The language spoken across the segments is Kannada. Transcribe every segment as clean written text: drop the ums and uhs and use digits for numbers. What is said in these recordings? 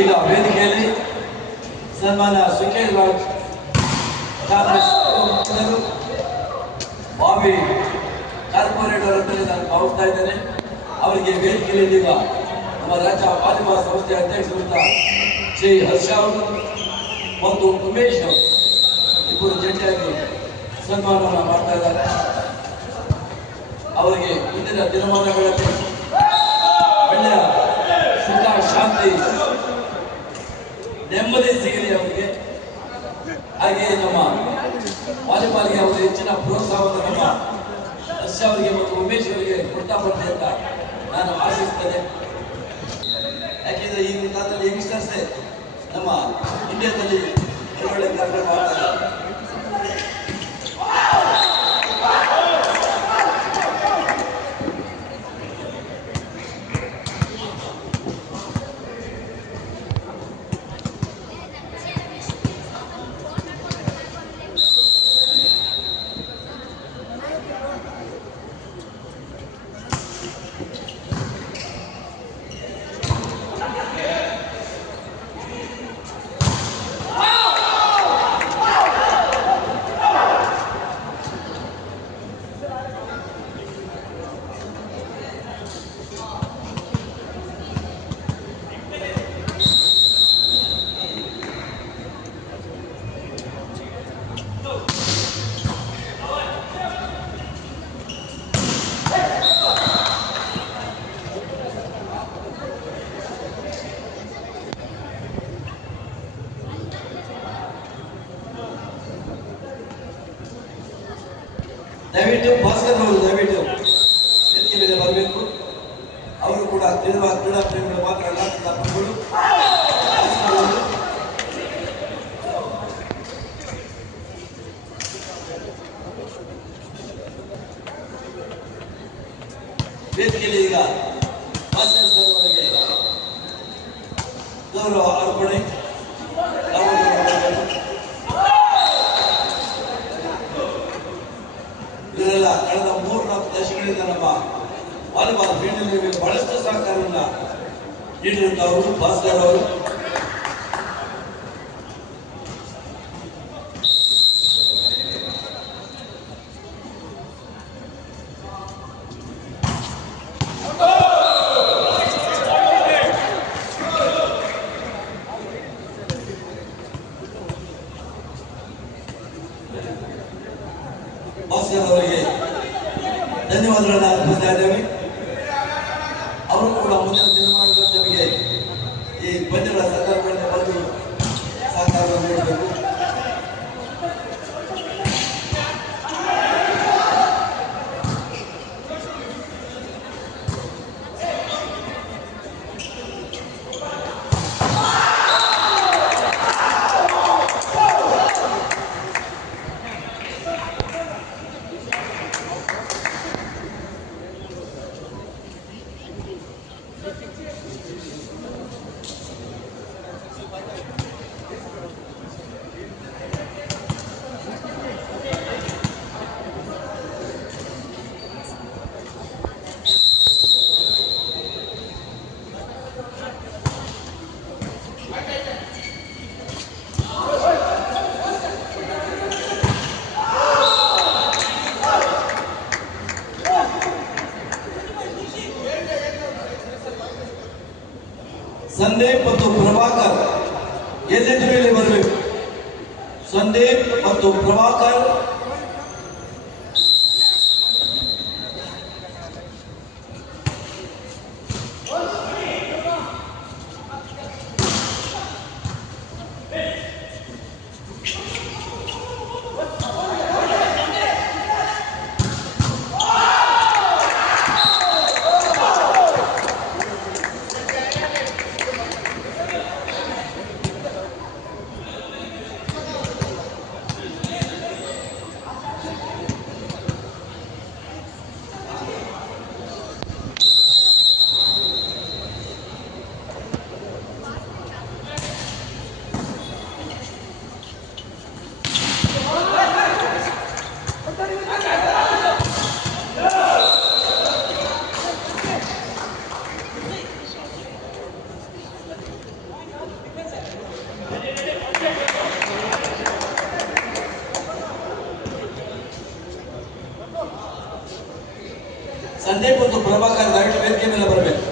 ಈಗ ವೇದಿಕೆಯಲ್ಲಿ ಸನ್ಮಾನ ಸುಖೇಶ್ ರಾಜ್ ಕಾಂಗ್ರೆಸ್ ಮುಖಂಡರು ಬಾಬಿ ಕಾರ್ಪೊರೇಟರ್ ಅಂತ ನಾನು ಭಾವಿಸ್ತಾ ಇದ್ದೇನೆ. ಅವರಿಗೆ ವೇದಿಕೆಯಲ್ಲಿ ಈಗ ನಮ್ಮ ರಾಜ್ಯ ವಾಲಿಬಾಲ್ ಸಂಸ್ಥೆ ಅಧ್ಯಕ್ಷರಾದ ಶ್ರೀ ಹರ್ಷ ಅವರು ಮತ್ತು ಉಮೇಶ್ ಅವರು ಇಬ್ಬರು ಜಂಟಿಯಾಗಿ ಸನ್ಮಾನವನ್ನು ಮಾಡ್ತಾ ಇದ್ದಾರೆ. ಅವರಿಗೆ ಇಂದಿನ ದಿನಮಾನಗಳಲ್ಲಿ ಒಳ್ಳೆಯ ಸುಖ ಶಾಂತಿ ನೆಮ್ಮದಿ ಸಿಗಲಿ ಅವರಿಗೆ. ಹಾಗೆಯೇ ನಮ್ಮ ವಾಲಿಬಾಲ್ಗೆ ಅವರು ಹೆಚ್ಚಿನ ಪ್ರೋತ್ಸಾಹವನ್ನು ನಮ್ಮ ಹರ್ಷ ಅವರಿಗೆ ಮತ್ತು ಉಮೇಶ್ ಅವರಿಗೆ ಕೊಡ್ತಾ ಬರ್ತೆ ಅಂತ ನಾನು ಆಶಿಸ್ತೇನೆ. ಯಾಕೆಂದ್ರೆ ಈಗಿನ ಕಾಲದಲ್ಲಿ ಯಂಗ್ಸ್ಟರ್ಸೇ ನಮ್ಮ ಇಂಡಿಯಾದಲ್ಲಿ ಒಳ್ಳೊಳ್ಳೆ ಕಾರ್ಯಕ್ರಮ ಮಾಡ್ತಾರೆ. ದಯವಿಟ್ಟು ಭಾಸ್ಕರ್ ಅವರು ದಯವಿಟ್ಟು ವೇದಿಕೆ ಮೇಲೆ ಬರಬೇಕು. ಅವರು ಕೂಡ ಕ್ರೀಡಾ ಪ್ರೇಮಿಗಳು ಮಾತ್ರ ಅಲ್ಲ, ಕ್ರೀಡಾಪಟುಗಳು. ವೇದಿಕೆಯಲ್ಲಿ ಈಗ ಭಾಸ್ಕರ್ ಸರ್ ಅವರಿಗೆ ಗೌರವ ಅರ್ಪಣೆ. ಇವರೆಲ್ಲ ಕಳೆದ 3-4 ದಶಕಗಳಿಂದ ನಮ್ಮ ವಾಲಿಬಾಲ್ ಫೀಲ್ಡ್ನಲ್ಲಿ ಬಹಳಷ್ಟು ಸಹಕಾರವನ್ನು ನೀಡಿರುವಂತವರು ಭಾಸ್ಕರ್ ಅವರು. ಭಾಸ್ಕರ್ ಅವರಿಗೆ ಧನ್ಯವಾದಗಳನ್ನು ಅರ್ಪಿಸ್ತಾ ಇದ್ದೇವೆ. ಅವರು ಕೂಡ ಮುಂದಿನ ದಿನಮಾನಗಳಲ್ಲಿ ನಮಗೆ ಈ ಪಂದ್ಯಗಳ ಸಂದರ್ಭದಲ್ಲಿ ಬಂದು ಸಹಕಾರವನ್ನು ನೀಡಬೇಕು. ಸಂದೀಪ್ ಮತ್ತು ಪ್ರಭಾಕರ್ ಎಲ್ಲಿಂದ ಮೇಲೆ ಬರಬೇಕು. ಸಂದೀಪ್ ಮತ್ತು ಪ್ರಭಾಕರ್ ಸಂದೀಪ್ ಮತ್ತು ಪ್ರಭಾಕರ್ ದಯವಿಟ್ಟು ವೇದಿಕೆ ಮೇಲೆ ಬರಬೇಕು.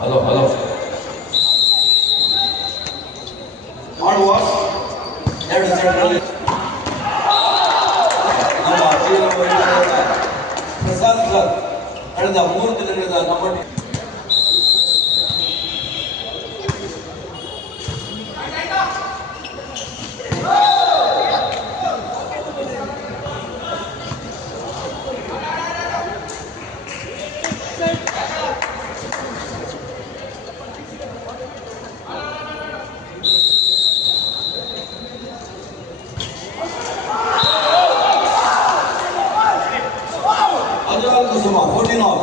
ಹಲೋ ಹಲೋ ಆಡುವ ಎರಡು ಸೆಟ್ರಲ್ಲಿ ಪ್ರಸಾದ್ ಸರ್ ಕಳೆದ 3 ದಿನಗಳಿಂದ ನಮ್ಮ Kusuman, 14 off.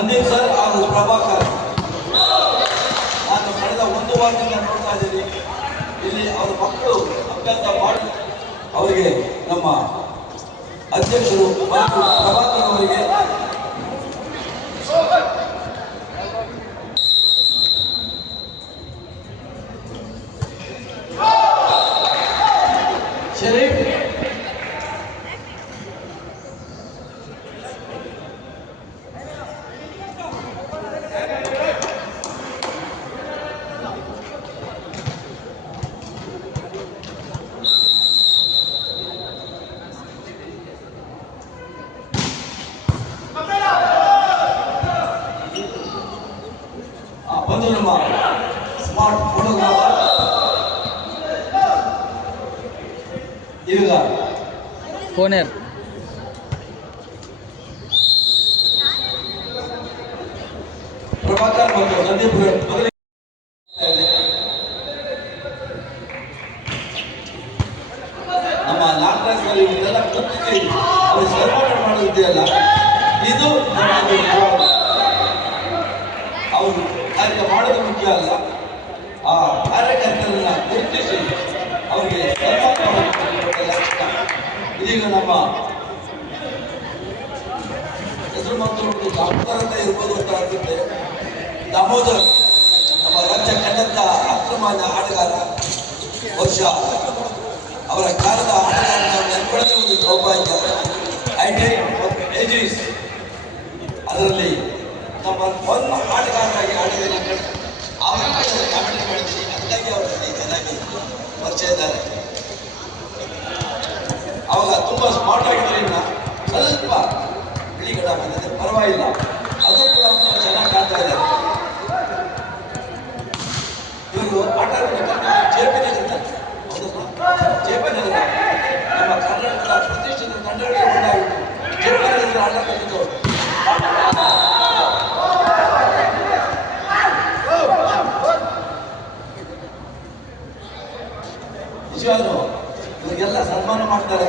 ಸಂದೀಪ್ ಸರ್ ಹಾಗೂ ಪ್ರಭಾಕರ್, ನಾನು ಕಳೆದ ಒಂದು ವಾರದಿಂದ ನೋಡ್ತಾ ಇದ್ದೀನಿ, ಇಲ್ಲಿ ಅವರ ಮಕ್ಕಳು ಅಭ್ಯಾಸ ಮಾಡಿ ಅವರಿಗೆ ನಮ್ಮ ಅಧ್ಯಕ್ಷರು ಮತ್ತು ಪ್ರಭಾಕರ್ ಅವರಿಗೆ ಶರೀಫ್ ಬಂದು ನಮ್ಮ ಸ್ಮಾರ್ಟ್ ಫೋಟೋಗ್ರಾಫರ್ ಈಗ ಫೋನೇರ್ ಪ್ರಭಾಕರ್ ಮತ್ತು ಸಂದೀಪ್ ನಮ್ಮ ನಾಟಕದಲ್ಲಿ ಇವರೆಲ್ಲ ಕೂತಿಗೆ ಅವರು ಸನ್ಮಾನ ಮಾಡೋದಿದೆಯಲ್ಲ, ಇದು ಅವರು ಕಾರ್ಯ ಮಾಡೋದು ಮುಖ್ಯ ಅಲ್ಲ, ಆ ಕಾರ್ಯಕರ್ತರನ್ನ ಗುರುತಿಸಿ ಅವರಿಗೆ ಸನ್ಮಾನ ಲಕ್ಷಣ. ಇದೀಗ ನಮ್ಮ ಹೆಸರು ಮತ್ತು ಡಾಕ್ಟರ್ ಇರ್ಬೋದು ಅಂತ ಅನ್ಸುತ್ತೆ. ದಾಮೋದರ್ ನಮ್ಮ ರಾಜ್ಯ ಕಂಡಂತ ಅಕ್ರಮದ ಆಟಗಾರ, ವರ್ಷ ಅವರ ಕಾಲದ ಆಟಗಾರನ ನೆನ್ಕೊಳ್ಳದೆ ಒಂದು ಸೌಭಾಗ್ಯ. ಏಜಿಸ್ ಅದರಲ್ಲಿ ನಮ್ಮ ಒಂದು ಆಟಗಾರರಾಗಿ ಆಟಗಾರ ಕಾಮೆಂಟ್ ಮಾಡಿದ್ದೀನಿ, ಅದಕ್ಕಾಗಿ ಅವರಲ್ಲಿ ಚೆನ್ನಾಗಿ ಪರಿಚಯ ಇದ್ದಾರೆ. ಅವಾಗ ತುಂಬ ಸ್ಮಾರ್ಟ್ ಆಗಿದ್ದರಿಂದ ಸ್ವಲ್ಪ ಬಿಳಿಗಡ ಬಂದಿದೆ, ಪರವಾಗಿಲ್ಲ, ಅದು ಕೂಡ ಒಂಥರ ಚೆನ್ನಾಗಿ ಕಾಣ್ತಾ ಇದ್ದಾರೆ. ಇವರು ಆಟ ಜೆಪಿ ನಗರ ನಮ್ಮ ಕರ್ನಾಟಕದ ಪ್ರತಿಷ್ಠಿತ ತಂಡಗಳಿಗೆ ಒಂದಾಗಿತ್ತು. ಜೆಪಿ ನಗರದ ಆಟ ತಂದಿದ್ದು ನಿಜವಾಗ್ಲೂ ಇವರಿಗೆಲ್ಲ ಸನ್ಮಾನ ಮಾಡ್ತಾರೆ,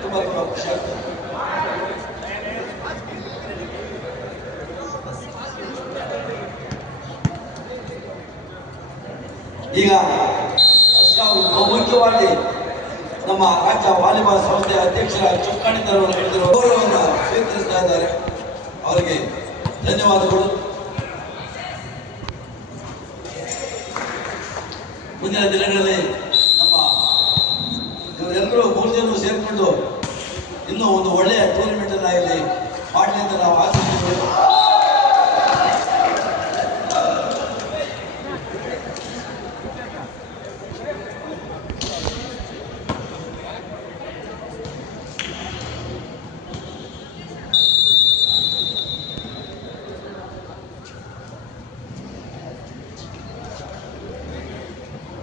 ತುಂಬ ತುಂಬ ಖುಷಿ ಆಗ್ತದೆ. ಈಗ ಮುಖ್ಯವಾಗಿ ನಮ್ಮ ರಾಜ್ಯ ವಾಲಿಬಾಲ್ ಸಂಸ್ಥೆಯ ಅಧ್ಯಕ್ಷರ ಚುಕ್ಕಾಣಿತರವನ್ನು ಹಿಡಿದಿರುವ ಗೌರವವನ್ನು ಸ್ವೀಕರಿಸ್ತಾ ಇದ್ದಾರೆ. ಅವರಿಗೆ ಧನ್ಯವಾದಗಳು. ಮುಂದಿನ ದಿನಗಳಲ್ಲಿ ನಮ್ಮ ಇವರೆಲ್ಲರೂ 3 ಜನರು ಸೇರಿಕೊಂಡು ಇನ್ನೂ ಒಂದು ಒಳ್ಳೆಯ ಟೂರ್ನಮೆಂಟ್ ಅನ್ನ ಇಲ್ಲಿ ಮಾಡಲಿ ಅಂತ ನಾವು ಆಶಿಸ್ತೀವಿ.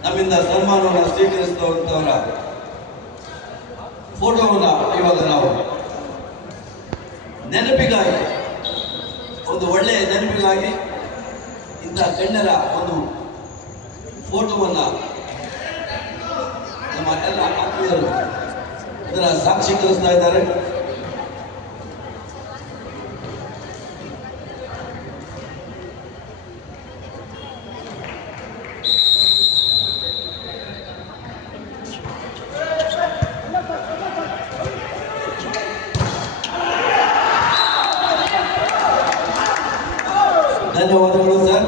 ನಮ್ಮಿಂದ ಸನ್ಮಾನವನ್ನು ಸ್ವೀಕರಿಸಿದವರ ಫೋಟೋವನ್ನು ಇವಾಗ ನಾವು ನೆನಪಿಗಾಗಿ, ಒಂದು ಒಳ್ಳೆಯ ನೆನಪಿಗಾಗಿ ಇಂಥ ಗಣ್ಯರ ಒಂದು ಫೋಟೋವನ್ನು ನಮ್ಮ ಎಲ್ಲ ಆತ್ಮೀಯರು ಇದರ ಸಾಕ್ಷೀಕರಿಸ್ತಾ ಇದ್ದಾರೆ. ಧನ್ಯವಾದಗಳು ಸರ್.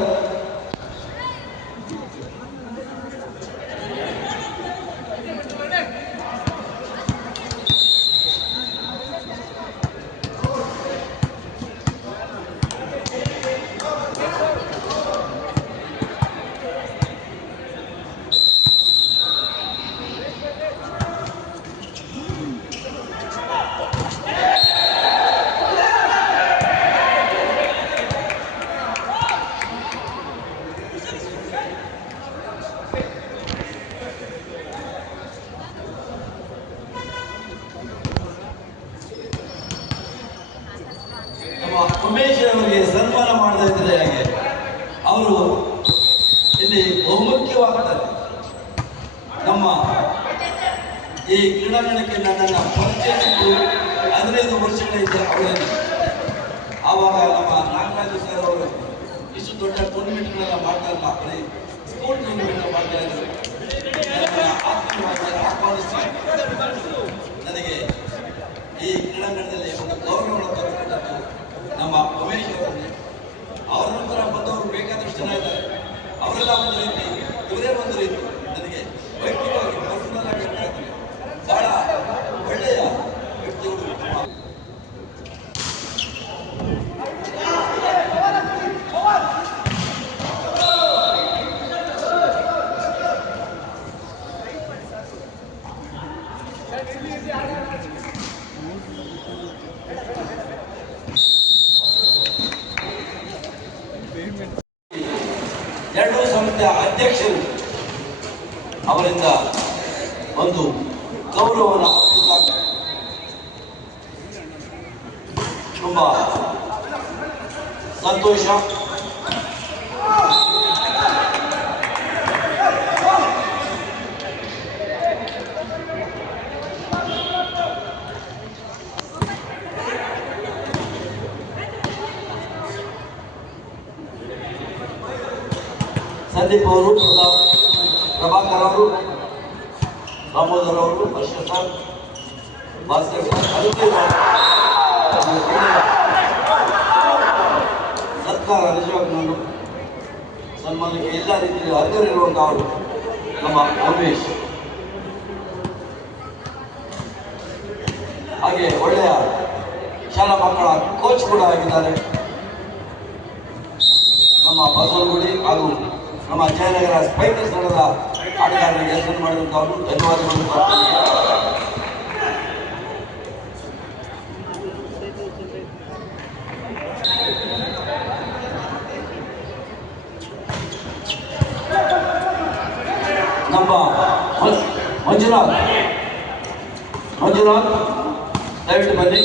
ಉಮೇಶ್ ಅವರಿಗೆ ಸನ್ಮಾನ ಮಾಡ್ತಾ ಇದ್ದಾರೆ. ಹಾಗೆ ಅವರು ಇಲ್ಲಿ ಬಹುಮುಖ್ಯವಾಗ್ತಾರೆ. ನಮ್ಮ ಈ ಕ್ರೀಡಾಂಗಣಕ್ಕೆ ನನ್ನನ್ನು ಪರಿಚಯಿಸಿದ್ದು 15 ವರ್ಷಗಳಿಂದ ಅವರಲ್ಲಿ. ಆವಾಗ ನಮ್ಮ ನಾಗರಾಜ್ ದೊಡ್ಡ ಟೂರ್ನಮೆಂಟ್ಗಳೆಲ್ಲ ಮಾಡ್ತಾ ಇಲ್ಲ, ಬರೀ ಸ್ಕೂಲ್ ಟೂರ್ನಮೆಂಟ್ ಮಾಡ್ತಾ ಇದ್ದಾರೆ. ಆತ್ಮೀಯವಾಗಿ ಆಹ್ವಾನಿಸಿ ನನಗೆ ಈ ಕ್ರೀಡಾಂಗಣದಲ್ಲಿ ಒಂದು ಗೌರವವನ್ನು ತಂದುಕೊಂಡದ್ದು ನಮ್ಮ ಉಮೇಶ್ ಅವರನ್ನೇ. ಅವರ ನಂತರ ಬಂದವರು ಬೇಕಾದಷ್ಟು ಜನ ಇದ್ದಾರೆ. ಅವರೆಲ್ಲ ಒಂದು ರೀತಿ, ಇವರೇ ಒಂದು ರೀತಿ. ನನಗೆ ವೈಯಕ್ತಿಕವಾಗಿ ಪರ್ಸನಲ್ ಆಗಿ ಹೇಳ್ತಾ ಇದ್ದಾರೆ, ಬಹಳ ಒಳ್ಳೆಯ ವ್ಯಕ್ತಿಗಳು. ಎರಡೂ ಸಮಿತಿಯ ಅಧ್ಯಕ್ಷರು ಅವರಿಂದ ಒಂದು ಗೌರವವನ್ನು ಅರ್ಪಿಸಲಾಗಿದೆ. ತುಂಬಾ ಸಂತೋಷ. ಸಂದೀಪ್ ಅವರು, ಪ್ರಭಾಕರ್ ಅವರು, ರಾಮೋದರ್ ಅವರು, ಹರ್ಷ ಸರ್, ಭಾಸ್ಕರ್ ಸರ್, ಸತ್ಕಾರ ನಿಜವಾಗಿ ನಾನು ಸನ್ಮಾನಕ್ಕೆ ಎಲ್ಲ ರೀತಿಯಲ್ಲಿ ಅರ್ಹರಿರುವಂತಹ ನಮ್ಮ ಉಮೇಶ್. ಹಾಗೆ ಒಳ್ಳೆಯ ಶಾಲಾ ಮಕ್ಕಳ ಕೋಚ್ ಕೂಡ ಆಗಿದ್ದಾರೆ ನಮ್ಮ ಬಸವನಗುಡಿ ಹಾಗೂ ನಮ್ಮ ಜಯನಗರ ಸ್ಪೈಕರ್ಸ್ ತಂಡದ ಆಟಗಾರರಿಗೆ ಹೆಸರು ಮಾಡಿದಂಥವರು. ಧನ್ಯವಾದಗಳು. ನಮ್ಮ ಮಂಜುನಾಥ್ ದಯವಿಟ್ಟು ಬನ್ನಿ.